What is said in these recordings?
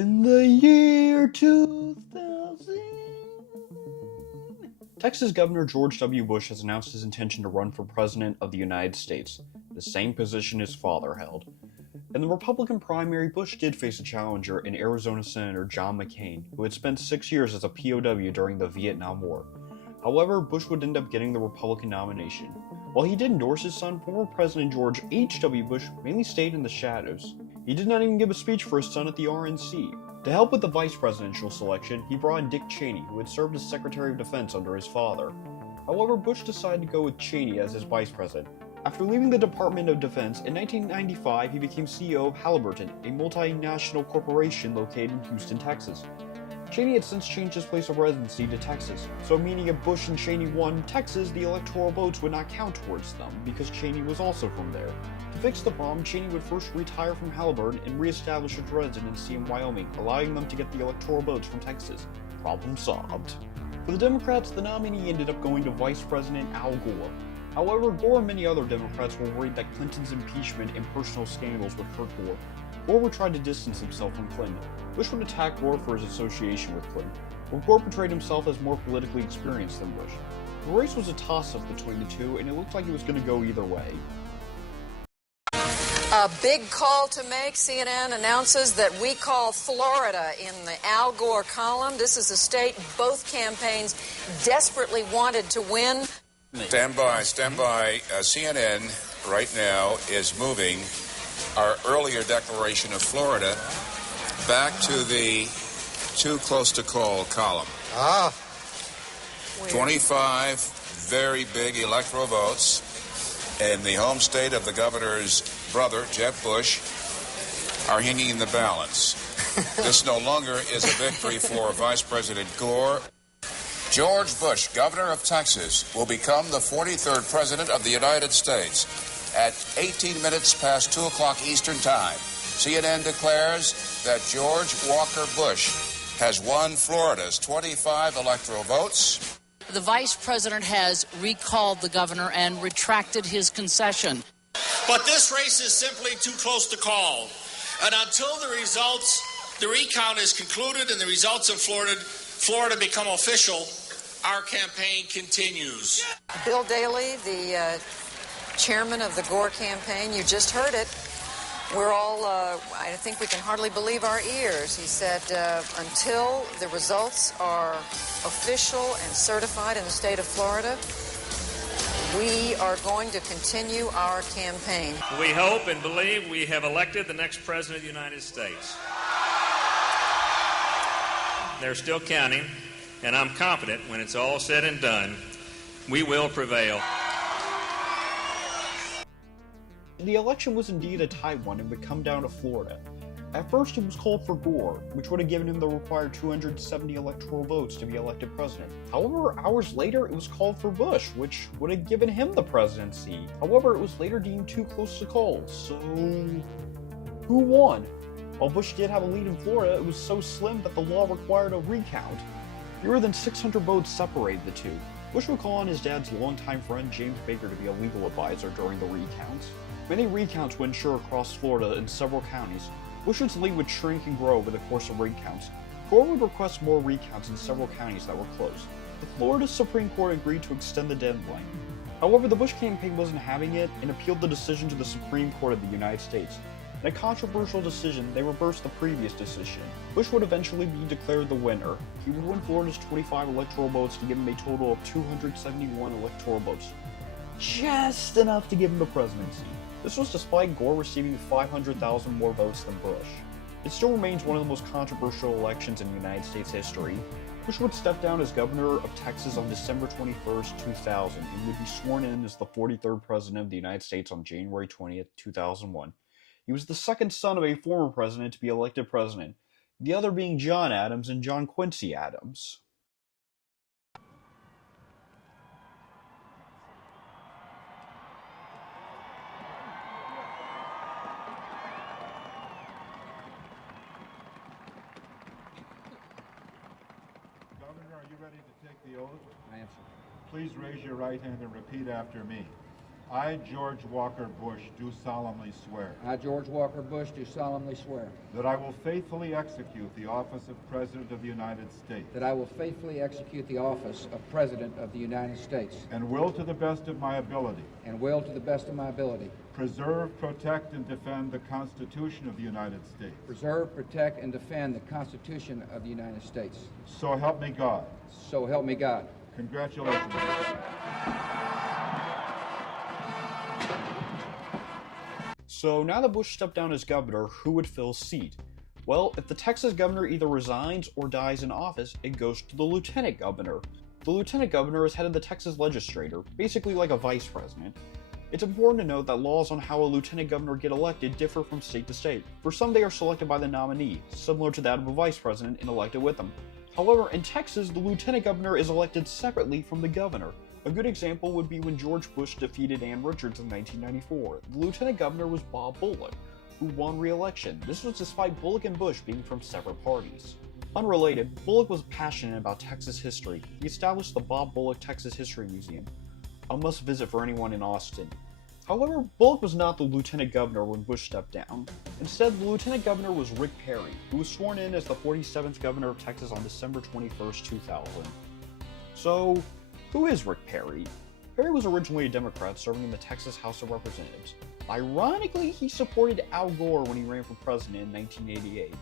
In the year 2000, Texas Governor George W. Bush has announced his intention to run for President of the United States, the same position his father held. In the Republican primary, Bush did face a challenger in Arizona Senator John McCain, who had spent 6 years as a POW during the Vietnam War. However, Bush would end up getting the Republican nomination. While he did endorse his son, former President George H.W. Bush mainly stayed in the shadows. He did not even give a speech for his son at the RNC. To help with the vice presidential selection, he brought in Dick Cheney, who had served as Secretary of Defense under his father. However, Bush decided to go with Cheney as his vice president. After leaving the Department of Defense, in 1995 he became CEO of Halliburton, a multinational corporation located in Houston, Texas. Cheney had since changed his place of residency to Texas, so meaning if Bush and Cheney won Texas, the electoral votes would not count towards them, because Cheney was also from there. To fix the problem, Cheney would first retire from Halliburton and re-establish his residency in Wyoming, allowing them to get the electoral votes from Texas. Problem solved. For the Democrats, the nominee ended up going to Vice President Al Gore. However, Gore and many other Democrats were worried that Clinton's impeachment and personal scandals would hurt Gore. Gore would try to distance himself from Clinton. Bush would attack Gore for his association with Clinton, where Gore portrayed himself as more politically experienced than Bush. The race was a toss-up between the two, and it looked like it was going to go either way. A big call to make. CNN announces that we call Florida in the Al Gore column. This is a state both campaigns desperately wanted to win. Stand by. CNN right now is moving our earlier declaration of Florida back to the too close to call column. Weird. 25 very big electoral votes in the home state of the governor's brother, Jeb Bush, are hanging in the balance. This no longer is a victory for Vice President Gore. George Bush, governor of Texas, will become the 43rd president of the United States at 18 minutes past 2 o'clock Eastern Time. CNN declares that George Walker Bush has won Florida's 25 electoral votes. The vice president has recalled the governor and retracted his concession. But this race is simply too close to call. And until the recount is concluded and the results in Florida become official, our campaign continues. Bill Daley, the chairman of the Gore campaign, you just heard it. We're all, I think we can hardly believe our ears. He said, until the results are official and certified in the state of Florida, we are going to continue our campaign. We hope and believe we have elected the next president of the United States. They're still counting, and I'm confident when it's all said and done, we will prevail. The election was indeed a tight one and would come down to Florida. At first it was called for Gore, which would have given him the required 270 electoral votes to be elected president. However, hours later it was called for Bush, which would have given him the presidency. However, it was later deemed too close to call, so who won? While Bush did have a lead in Florida, it was so slim that the law required a recount. Fewer than 600 votes separated the two. Bush would call on his dad's longtime friend James Baker to be a legal advisor during the recounts. Many recounts would ensure across Florida in several counties. Bush's lead would shrink and grow over the course of recounts. Gore would request more recounts in several counties that were close. The Florida Supreme Court agreed to extend the deadline. However, the Bush campaign wasn't having it and appealed the decision to the Supreme Court of the United States. In a controversial decision, they reversed the previous decision. Bush would eventually be declared the winner. He would win Florida's 25 electoral votes to give him a total of 271 electoral votes. Just enough to give him the presidency. This was despite Gore receiving 500,000 more votes than Bush. It still remains one of the most controversial elections in United States history. Bush would step down as governor of Texas on December 21st, 2000, and would be sworn in as the 43rd president of the United States on January 20th, 2001. He was the second son of a former president to be elected president, the other being John Adams and John Quincy Adams. Are you ready to take the oath? I am, sir. Please raise your right hand and repeat after me. I, George Walker Bush, do solemnly swear I, George Walker Bush, do solemnly swear that I will faithfully execute the office of President of the United States that I will faithfully execute the office of President of the United States and will, to the best of my ability, and will, to the best of my ability, preserve, protect, and defend the Constitution of the United States. preserve, protect, and defend the Constitution of the United States. So help me God. So help me God. Congratulations. So now that Bush stepped down as governor, who would fill his seat? Well, if the Texas governor either resigns or dies in office, it goes to the lieutenant governor. The lieutenant governor is head of the Texas legislature, basically like a vice president. It's important to note that laws on how a lieutenant governor get elected differ from state to state. For some, they are selected by the nominee, similar to that of a vice president and elected with them. However, in Texas, the lieutenant governor is elected separately from the governor. A good example would be when George Bush defeated Ann Richards in 1994. The lieutenant governor was Bob Bullock, who won re-election. This was despite Bullock and Bush being from separate parties. Unrelated, Bullock was passionate about Texas history. He established the Bob Bullock Texas History Museum, a must-visit for anyone in Austin. However, Bullock was not the lieutenant governor when Bush stepped down. Instead, the lieutenant governor was Rick Perry, who was sworn in as the 47th governor of Texas on December 21st, 2000. So, who is Rick Perry? Perry was originally a Democrat serving in the Texas House of Representatives. Ironically, he supported Al Gore when he ran for president in 1988.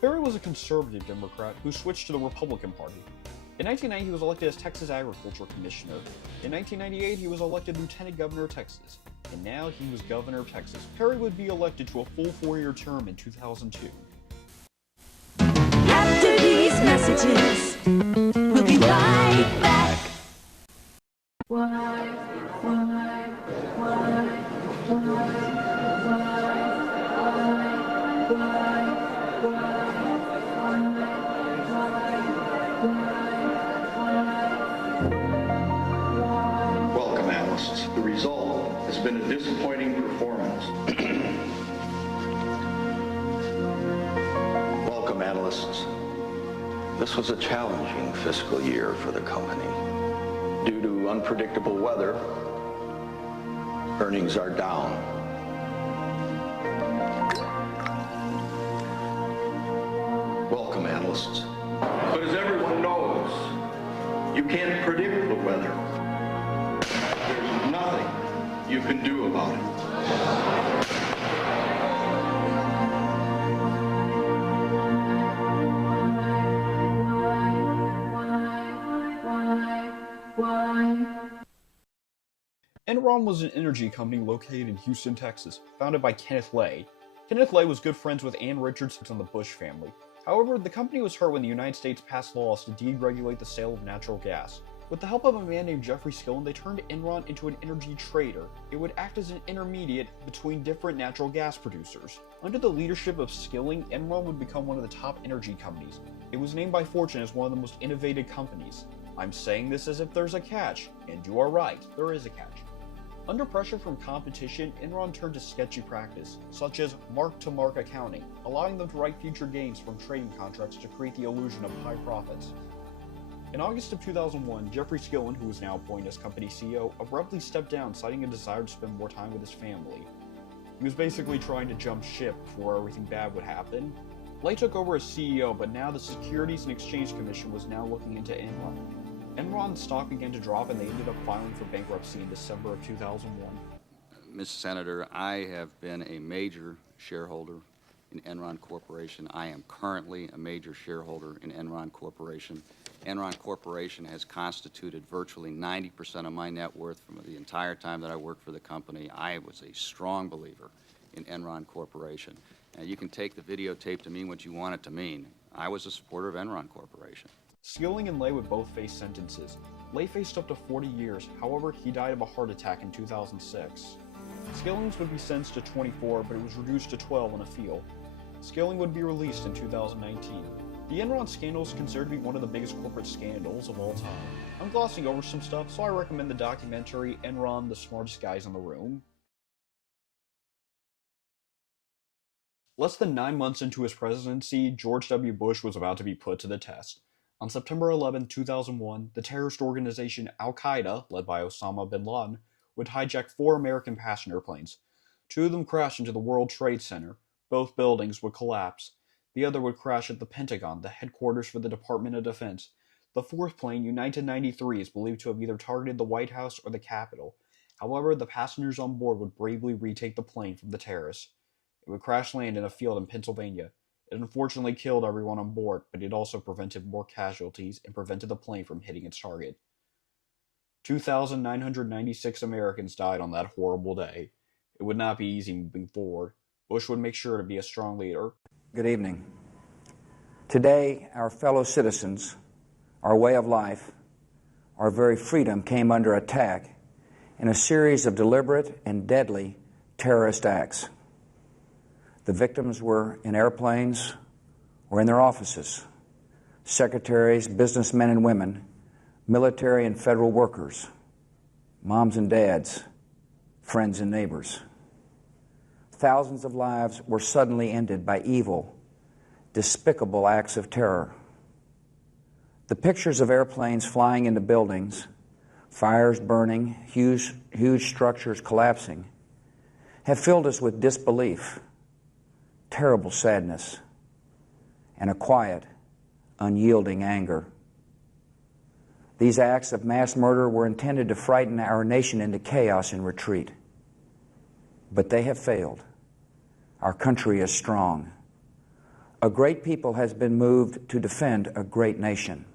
Perry was a conservative Democrat who switched to the Republican Party. In 1990, he was elected as Texas Agriculture Commissioner. In 1998, he was elected Lieutenant Governor of Texas. And now he was Governor of Texas. Perry would be elected to a full 4-year term in 2002. After these messages, we'll be right back. Welcome, analysts. The result has been a disappointing performance. Welcome, analysts. This was a challenging fiscal year for the company. Due to unpredictable weather, earnings are down. Welcome, analysts. But as everyone knows, you can't predict the weather. There's nothing you can do about it. Enron was an energy company located in Houston, Texas, founded by Kenneth Lay. Kenneth Lay was good friends with Ann Richards and the Bush family. However, the company was hurt when the United States passed laws to deregulate the sale of natural gas. With the help of a man named Jeffrey Skillen, they turned Enron into an energy trader. It would act as an intermediate between different natural gas producers. Under the leadership of Skilling, Enron would become one of the top energy companies. It was named by Fortune as one of the most innovative companies. I'm saying this as if there's a catch, and you are right, there is a catch. Under pressure from competition, Enron turned to sketchy practice, such as mark-to-market accounting, allowing them to write future gains from trading contracts to create the illusion of high profits. In August of 2001, Jeffrey Skillen, who was now appointed as company CEO, abruptly stepped down, citing a desire to spend more time with his family. He was basically trying to jump ship before everything bad would happen. Lay took over as CEO, but now the Securities and Exchange Commission was now looking into Enron. Enron's stock began to drop, and they ended up filing for bankruptcy in December of 2001. Mr. Senator, I have been a major shareholder in Enron Corporation. I am currently a major shareholder in Enron Corporation. Enron Corporation has constituted virtually 90% of my net worth from the entire time that I worked for the company. I was a strong believer in Enron Corporation. Now, you can take the videotape to mean what you want it to mean. I was a supporter of Enron Corporation. Skilling and Lay would both face sentences. Lay faced up to 40 years, however, he died of a heart attack in 2006. Skilling's would be sentenced to 24, but it was reduced to 12 on appeal. Skilling would be released in 2019. The Enron scandal is considered to be one of the biggest corporate scandals of all time. I'm glossing over some stuff, so I recommend the documentary Enron, the Smartest Guys in the Room. Less than 9 months into his presidency, George W. Bush was about to be put to the test. On September 11, 2001, the terrorist organization Al-Qaeda, led by Osama bin Laden, would hijack 4 American passenger planes. 2 of them crashed into the World Trade Center. Both buildings would collapse. The other would crash at the Pentagon, the headquarters for the Department of Defense. The 4th plane, United 93, is believed to have either targeted the White House or the Capitol. However, the passengers on board would bravely retake the plane from the terrorists. It would crash land in a field in Pennsylvania. It unfortunately killed everyone on board, but it also prevented more casualties and prevented the plane from hitting its target. 2,996 Americans died on that horrible day. It would not be easy moving forward. Bush would make sure to be a strong leader. Good evening. Today, our fellow citizens, our way of life, our very freedom came under attack in a series of deliberate and deadly terrorist acts. The victims were in airplanes or in their offices, secretaries, businessmen and women, military and federal workers, moms and dads, friends and neighbors. Thousands of lives were suddenly ended by evil, despicable acts of terror. The pictures of airplanes flying into buildings, fires burning, huge structures collapsing, have filled us with disbelief, terrible sadness, and a quiet, unyielding anger. These acts of mass murder were intended to frighten our nation into chaos and retreat. But they have failed. Our country is strong. A great people has been moved to defend a great nation.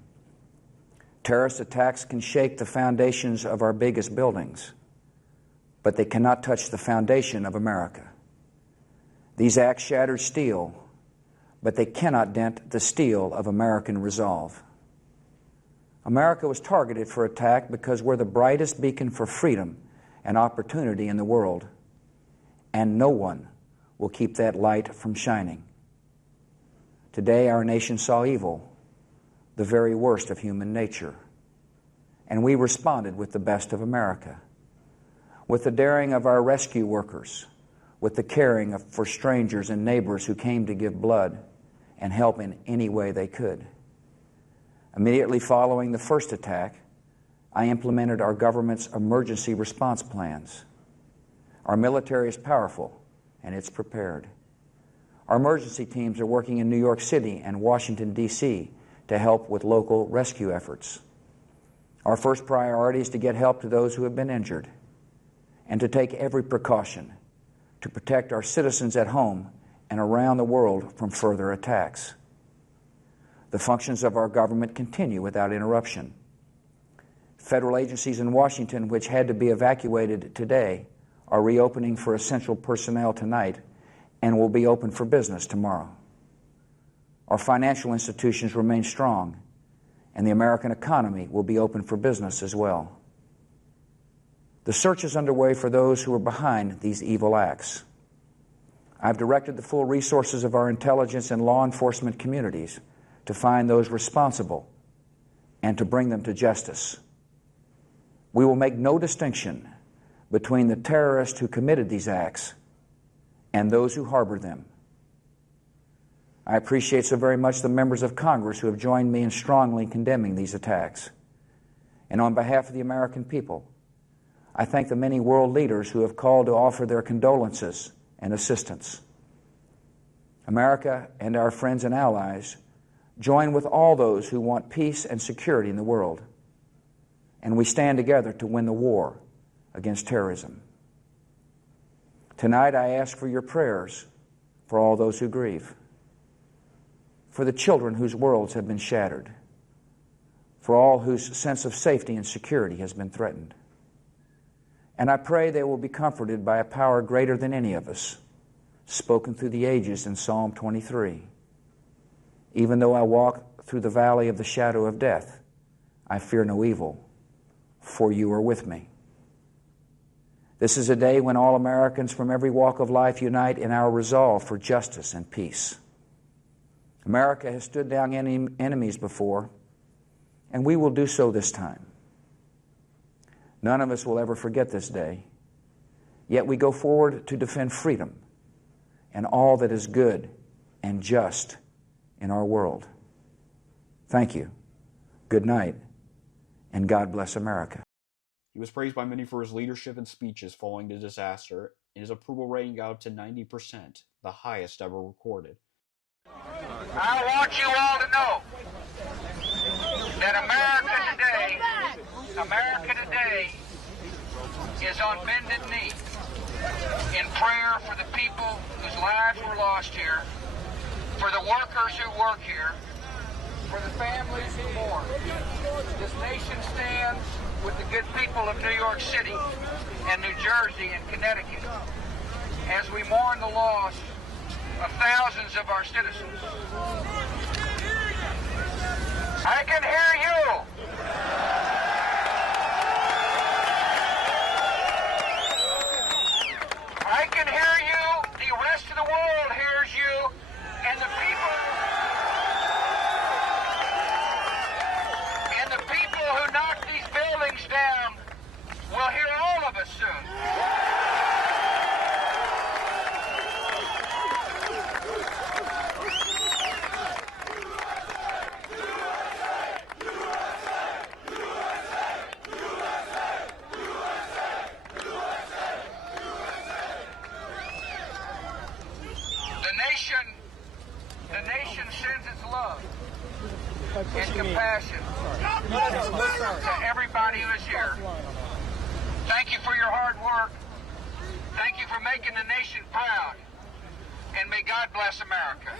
Terrorist attacks can shake the foundations of our biggest buildings, but they cannot touch the foundation of America. These acts shattered steel, but they cannot dent the steel of American resolve. America was targeted for attack because we're the brightest beacon for freedom and opportunity in the world, and no one will keep that light from shining. Today, our nation saw evil, the very worst of human nature, and we responded with the best of America, with the daring of our rescue workers, with the caring for strangers and neighbors who came to give blood and help in any way they could. Immediately following the first attack, I implemented our government's emergency response plans. Our military is powerful, and it's prepared. Our emergency teams are working in New York City and Washington, D.C. to help with local rescue efforts. Our first priority is to get help to those who have been injured and to take every precaution to protect our citizens at home and around the world from further attacks. The functions of our government continue without interruption. Federal agencies in Washington, which had to be evacuated today, are reopening for essential personnel tonight and will be open for business tomorrow. Our financial institutions remain strong, and the American economy will be open for business as well. The search is underway for those who are behind these evil acts. I've directed the full resources of our intelligence and law enforcement communities to find those responsible and to bring them to justice. We will make no distinction between the terrorists who committed these acts and those who harbored them. I appreciate so very much the members of Congress who have joined me in strongly condemning these attacks. And on behalf of the American people, I thank the many world leaders who have called to offer their condolences and assistance. America and our friends and allies join with all those who want peace and security in the world, and we stand together to win the war against terrorism. Tonight I ask for your prayers for all those who grieve, for the children whose worlds have been shattered, for all whose sense of safety and security has been threatened. And I pray they will be comforted by a power greater than any of us, spoken through the ages in Psalm 23. Even though I walk through the valley of the shadow of death, I fear no evil, for you are with me. This is a day when all Americans from every walk of life unite in our resolve for justice and peace. America has stood down enemies before, and we will do so this time. None of us will ever forget this day, yet we go forward to defend freedom and all that is good and just in our world. Thank you. Good night, and God bless America. He was praised by many for his leadership and speeches following the disaster, and his approval rating got up to 90%, the highest ever recorded. I want you all to know that America today is on bended knee in prayer for the people whose lives were lost here, for the workers who work here, for the families who mourn. This nation stands with the good people of New York City and New Jersey and Connecticut as we mourn the loss of thousands of our citizens. I can hear you. I can hear you. The rest of the world hears you. And the people who knock these buildings down will hear all of us soon. The nation sends its love and compassion to everybody who is here. Thank you for your hard work. Thank you for making the nation proud. And may God bless America.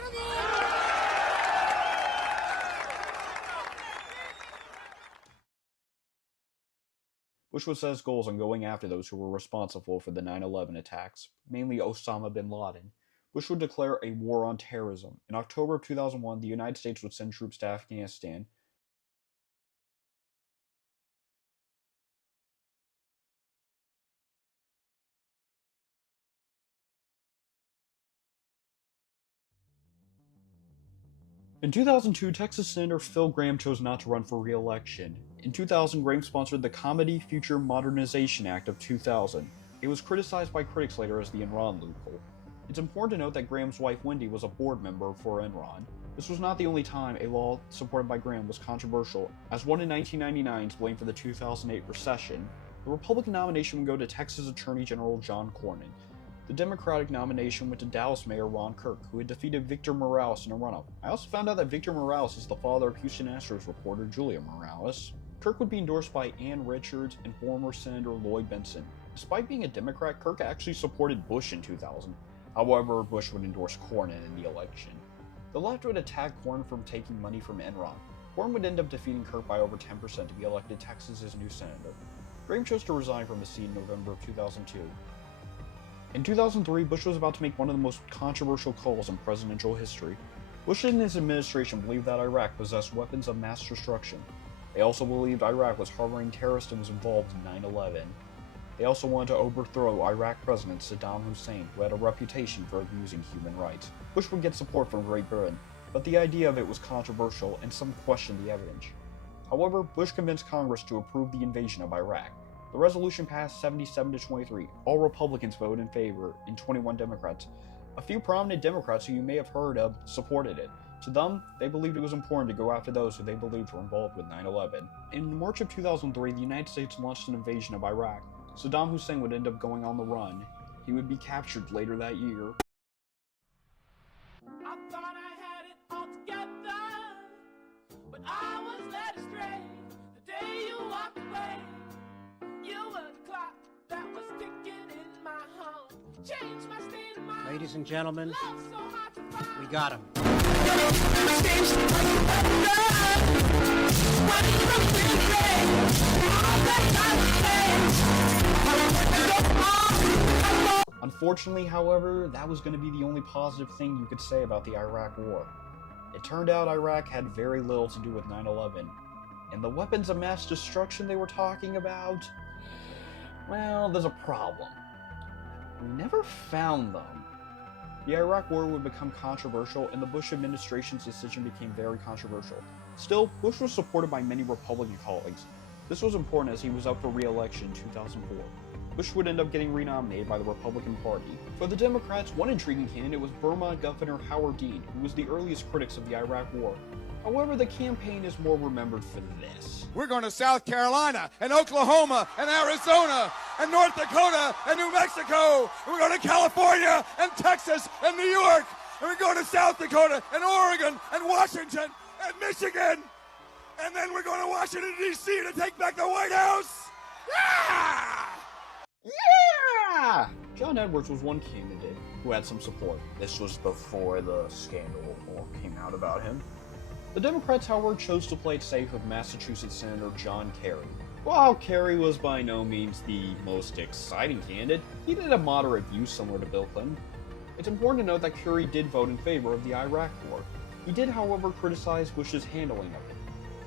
Bush would set his goals on going after those who were responsible for the 9/11 attacks, mainly Osama bin Laden. Bush would declare a war on terrorism. In October of 2001, the United States would send troops to Afghanistan. In 2002, Texas Senator Phil Gramm chose not to run for re-election. In 2000, Gramm sponsored the Comedy Future Modernization Act of 2000. It was criticized by critics later as the Enron loophole. It's important to note that Graham's wife Wendy was a board member for Enron. This was not the only time a law supported by Graham was controversial, as one in 1999's blame for the 2008 recession. The Republican nomination would go to Texas Attorney General John Cornyn. The Democratic nomination went to Dallas Mayor Ron Kirk, who had defeated Victor Morales in a runoff. I also found out that Victor Morales is the father of Houston Astros reporter Julia Morales. Kirk would be endorsed by Ann Richards and former Senator Lloyd Bentsen. Despite being a Democrat, Kirk actually supported Bush in 2000. However, Bush would endorse Cornyn in the election. The left would attack Cornyn for taking money from Enron. Cornyn would end up defeating Kirk by over 10% to be elected Texas's new senator. Gramm chose to resign from his seat in November of 2002. In 2003, Bush was about to make one of the most controversial calls in presidential history. Bush and his administration believed that Iraq possessed weapons of mass destruction. They also believed Iraq was harboring terrorists and was involved in 9/11. They also wanted to overthrow Iraq President Saddam Hussein, who had a reputation for abusing human rights. Bush would get support from Great Britain, but the idea of it was controversial and some questioned the evidence. However, Bush convinced Congress to approve the invasion of Iraq. The resolution passed 77-23. All Republicans voted in favor, and 21 Democrats. A few prominent Democrats who you may have heard of supported it. To them, they believed it was important to go after those who they believed were involved with 9/11. In March of 2003, the United States launched an invasion of Iraq. Saddam Hussein would end up going on the run. He would be captured later that year. I thought I had it all together, but I was led astray. The day you walked away, you were the clock that was ticking in my home. Changed my state of mind. Ladies and gentlemen, Love so hard to find. we got him. Unfortunately, however, that was going to be the only positive thing you could say about the Iraq War. It turned out Iraq had very little to do with 9/11, and the weapons of mass destruction they were talking about, well, there's a problem. We never found them. The Iraq War would become controversial, and the Bush administration's decision became very controversial. Still, Bush was supported by many Republican colleagues. This was important as he was up for re-election in 2004. Bush would end up getting renominated by the Republican Party. For the Democrats, one intriguing candidate was Vermont Governor Howard Dean, who was the earliest critics of the Iraq War. However, the campaign is more remembered for this. We're going to South Carolina and Oklahoma and Arizona and North Dakota and New Mexico. We're going to California and Texas and New York. And we're going to South Dakota and Oregon and Washington and Michigan. And then we're going to Washington, D.C. to take back the White House. Yeah! Yeah! John Edwards was one candidate who had some support. This was before the scandal all came out about him. The Democrats, however, chose to play it safe with Massachusetts Senator John Kerry. While Kerry was by no means the most exciting candidate, he did have moderate views similar to Bill Clinton. It's important to note that Kerry did vote in favor of the Iraq War. He did, however, criticize Bush's handling of it.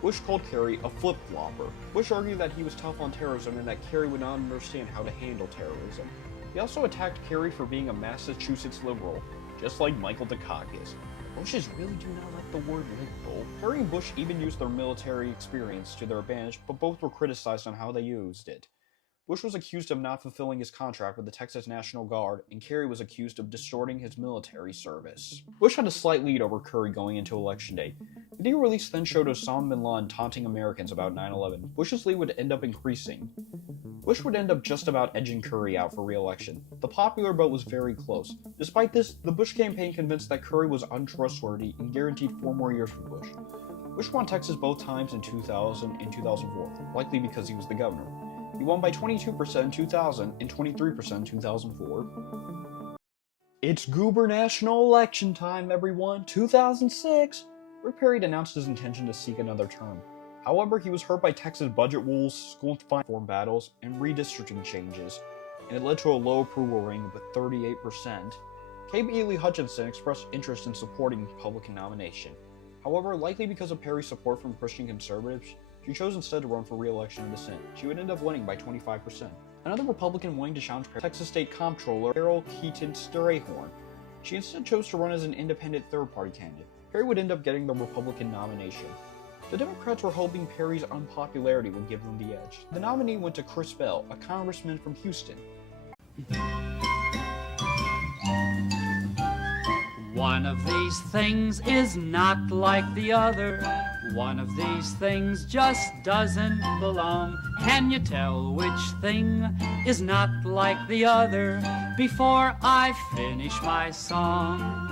Bush called Kerry a flip-flopper. Bush argued that he was tough on terrorism and that Kerry would not understand how to handle terrorism. He also attacked Kerry for being a Massachusetts liberal, just like Michael Dukakis. Bushes really do not like the word liberal. Kerry and Bush even used their military experience to their advantage, but both were criticized on how they used it. Bush was accused of not fulfilling his contract with the Texas National Guard, and Kerry was accused of distorting his military service. Bush had a slight lead over Kerry going into Election Day. Video release then showed Osama bin Laden taunting Americans about 9/11. Bush's lead would end up increasing. Bush would end up just about edging Kerry out for re-election. The popular vote was very close. Despite this, the Bush campaign convinced that Kerry was untrustworthy and guaranteed 4 more years for Bush. Bush won Texas both times in 2000 and 2004, likely because he was the governor. He won by 22% in 2000 and 23% in 2004. It's Goober National Election time, everyone! 2006! Rick Perry announced his intention to seek another term. However, he was hurt by Texas budget rules, school reform battles, and redistricting changes, and it led to a low approval rating of 38%. Kate Ely Hutchinson expressed interest in supporting the Republican nomination. However, likely because of Perry's support from Christian conservatives, she chose instead to run for re-election in the Senate. She would end up winning by 25%. Another Republican wanting to challenge Texas State Comptroller Carol Keaton Strayhorn. She instead chose to run as an independent third-party candidate. Perry would end up getting the Republican nomination. The Democrats were hoping Perry's unpopularity would give them the edge. The nominee went to Chris Bell, a congressman from Houston. One of these things is not like the other. One of these things just doesn't belong. Can you tell which thing is not like the other before I finish my song?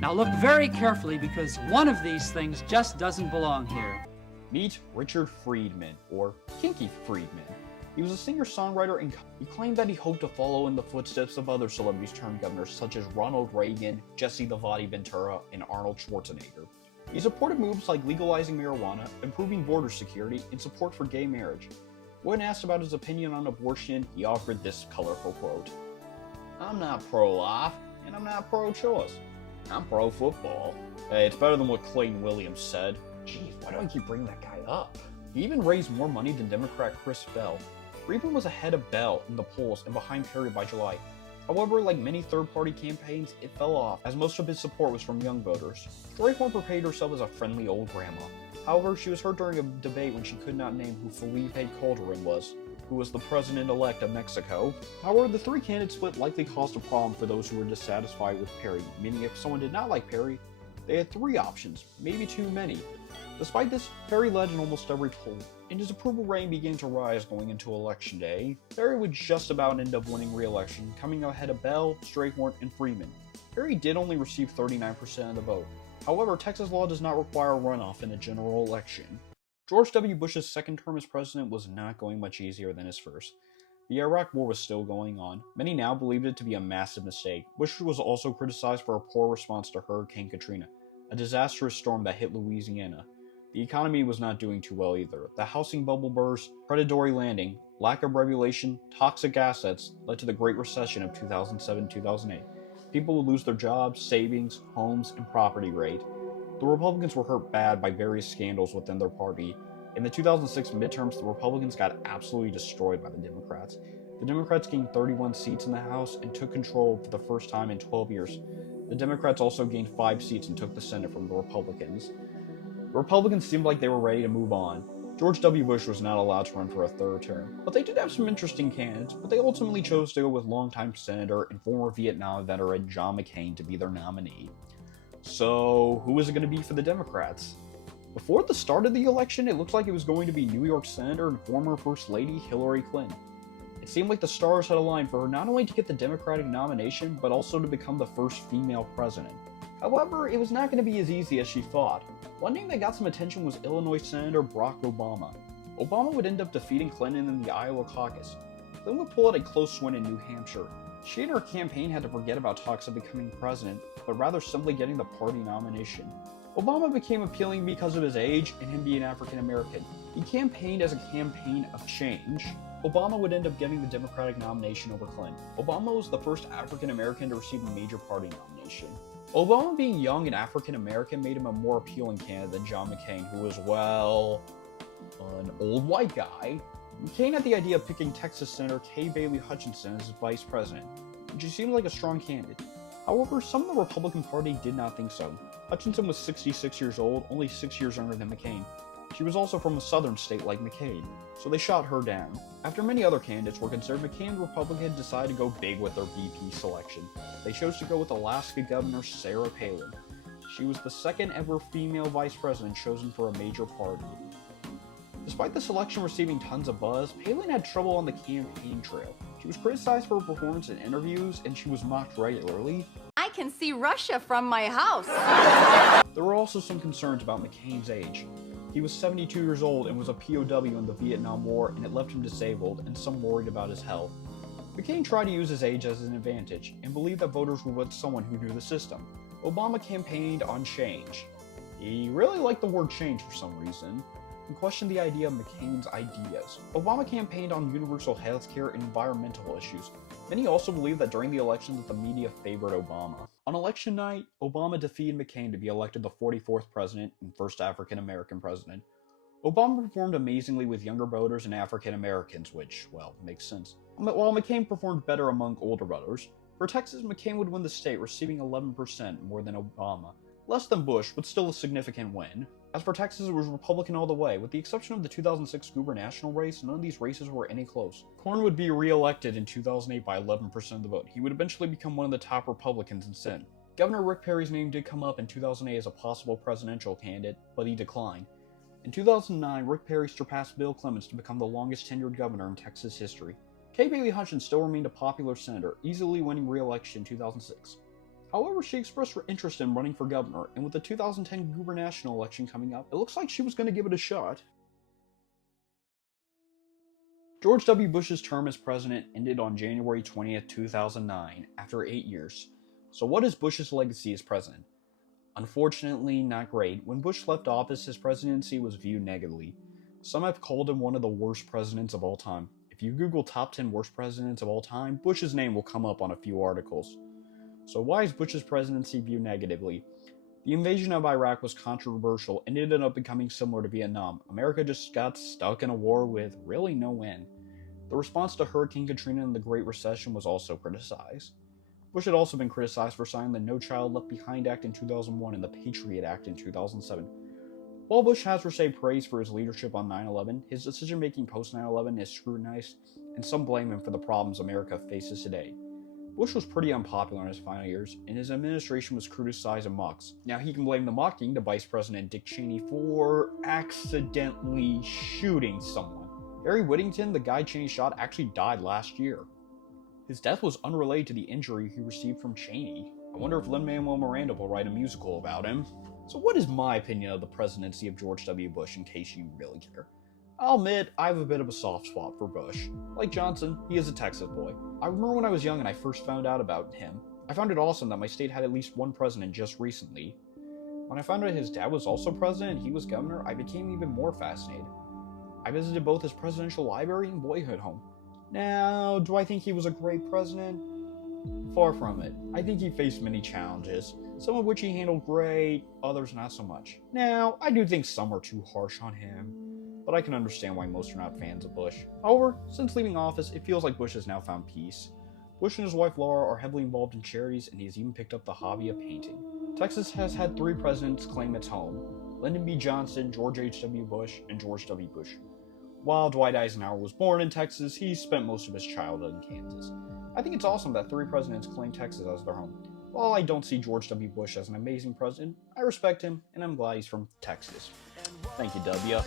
Now look very carefully because one of these things just doesn't belong here. Meet Richard Friedman, or Kinky Friedman. He was a singer-songwriter and he claimed that he hoped to follow in the footsteps of other celebrities turned governors such as Ronald Reagan, Jesse the Body Ventura, and Arnold Schwarzenegger. He supported moves like legalizing marijuana, improving border security, and support for gay marriage. When asked about his opinion on abortion, he offered this colorful quote: "I'm not pro-life, and I'm not pro-choice. I'm pro-football." Hey, it's better than what Clayton Williams said. Geez, why do I keep bringing that guy up? He even raised more money than Democrat Chris Bell. Friedman was ahead of Bell in the polls and behind Perry by July. However, like many third-party campaigns, it fell off, as most of his support was from young voters. Strayhorn portrayed herself as a friendly old grandma. However, she was heard during a debate when she could not name who Felipe Calderon was, who was the president-elect of Mexico. However, the 3 candidate split likely caused a problem for those who were dissatisfied with Perry, meaning if someone did not like Perry, they had 3 options, maybe too many. Despite this, Perry led in almost every poll, and his approval rating began to rise going into Election Day. Perry would just about end up winning re-election, coming ahead of Bell, Strayhorn, and Freeman. Perry did only receive 39% of the vote. However, Texas law does not require a runoff in a general election. George W. Bush's second term as president was not going much easier than his first. The Iraq War was still going on. Many now believed it to be a massive mistake. Bush was also criticized for a poor response to Hurricane Katrina, a disastrous storm that hit Louisiana. The economy was not doing too well either. The housing bubble burst, predatory landing, lack of regulation, toxic assets led to the Great Recession of 2007-2008. People would lose their jobs, savings, homes, and property rate. The Republicans were hurt bad by various scandals within their party. In the 2006 midterms, the Republicans got absolutely destroyed by the Democrats. The Democrats gained 31 seats in the House and took control for the first time in 12 years. The Democrats also gained 5 seats and took the Senate from the Republicans. The Republicans seemed like they were ready to move on. George W. Bush was not allowed to run for a 3rd term, but they did have some interesting candidates, but they ultimately chose to go with longtime Senator and former Vietnam veteran John McCain to be their nominee. So, who is it going to be for the Democrats? Before the start of the election, it looked like it was going to be New York Senator and former First Lady Hillary Clinton. It seemed like the stars had aligned for her not only to get the Democratic nomination, but also to become the first female president. However, it was not going to be as easy as she thought. One name that got some attention was Illinois Senator Barack Obama. Obama would end up defeating Clinton in the Iowa caucus. Clinton would pull out a close win in New Hampshire. She and her campaign had to forget about talks of becoming president, but rather simply getting the party nomination. Obama became appealing because of his age and him being African American. He campaigned as a campaign of change. Obama would end up getting the Democratic nomination over Clinton. Obama was the first African American to receive a major party nomination. Obama being young and African American made him a more appealing candidate than John McCain, who was, well, an old white guy. McCain had the idea of picking Texas Senator Kay Bailey Hutchinson as his vice president, which seemed like a strong candidate. However, some of the Republican Party did not think so. Hutchinson was 66 years old, only 6 years younger than McCain. She was also from a southern state like McCain, so they shot her down. After many other candidates were considered, McCain and Republicans decided to go big with their VP selection. They chose to go with Alaska Governor Sarah Palin. She was the second ever female vice president chosen for a major party. Despite the selection receiving tons of buzz, Palin had trouble on the campaign trail. She was criticized for her performance in interviews, and she was mocked regularly. I can see Russia from my house. There were also some concerns about McCain's age. He was 72 years old and was a POW in the Vietnam War, and it left him disabled, and some worried about his health. McCain tried to use his age as an advantage, and believed that voters would want someone who knew the system. Obama campaigned on change. He really liked the word change for some reason, and questioned the idea of McCain's ideas. Obama campaigned on universal health care and environmental issues. Many also believed that during the election that the media favored Obama. On election night, Obama defeated McCain to be elected the 44th president and first African American president. Obama performed amazingly with younger voters and African Americans, which, well, makes sense. While McCain performed better among older voters. For Texas, McCain would win the state, receiving 11% more than Obama. Less than Bush, but still a significant win. As for Texas, it was Republican all the way. With the exception of the 2006 gubernatorial race, none of these races were any close. Corn would be re-elected in 2008 by 11% of the vote. He would eventually become one of the top Republicans in Senate. Governor Rick Perry's name did come up in 2008 as a possible presidential candidate, but he declined. In 2009, Rick Perry surpassed Bill Clements to become the longest tenured governor in Texas history. Kay Bailey Hutchinson still remained a popular senator, easily winning re-election in 2006. However, she expressed her interest in running for governor, and with the 2010 gubernatorial election coming up, it looks like she was going to give it a shot. George W. Bush's term as president ended on January 20th, 2009, after 8 years. So what is Bush's legacy as president? Unfortunately, not great. When Bush left office, his presidency was viewed negatively. Some have called him one of the worst presidents of all time. If you Google top 10 worst presidents of all time, Bush's name will come up on a few articles. So why is Bush's presidency viewed negatively? The invasion of Iraq was controversial and ended up becoming similar to Vietnam. America just got stuck in a war with really no end. The response to Hurricane Katrina and the Great Recession was also criticized. Bush had also been criticized for signing the No Child Left Behind Act in 2001 and the Patriot Act in 2007. While Bush has received praise for his leadership on 9/11, his decision-making post 9/11 is scrutinized, and some blame him for the problems America faces today. Bush was pretty unpopular in his final years, and his administration was criticized and mocked. Now he can blame the mocking to Vice President Dick Cheney for accidentally shooting someone. Harry Whittington, the guy Cheney shot, actually died last year. His death was unrelated to the injury he received from Cheney. I wonder if Lin-Manuel Miranda will write a musical about him. So what is my opinion of the presidency of George W. Bush, in case you really care? I'll admit, I have a bit of a soft spot for Bush. Like Johnson, he is a Texas boy. I remember when I was young and I first found out about him. I found it awesome that my state had at least one president just recently. When I found out his dad was also president and he was governor, I became even more fascinated. I visited both his presidential library and boyhood home. Now, do I think he was a great president? Far from it. I think he faced many challenges, some of which he handled great, others not so much. Now, I do think some are too harsh on him, but I can understand why most are not fans of Bush. However, since leaving office, it feels like Bush has now found peace. Bush and his wife Laura are heavily involved in charities, and he has even picked up the hobby of painting. Texas has had 3 presidents claim its home: Lyndon B. Johnson, George H.W. Bush, and George W. Bush. While Dwight Eisenhower was born in Texas, he spent most of his childhood in Kansas. I think it's awesome that 3 presidents claim Texas as their home. While I don't see George W. Bush as an amazing president, I respect him, and I'm glad he's from Texas. Thank you, W.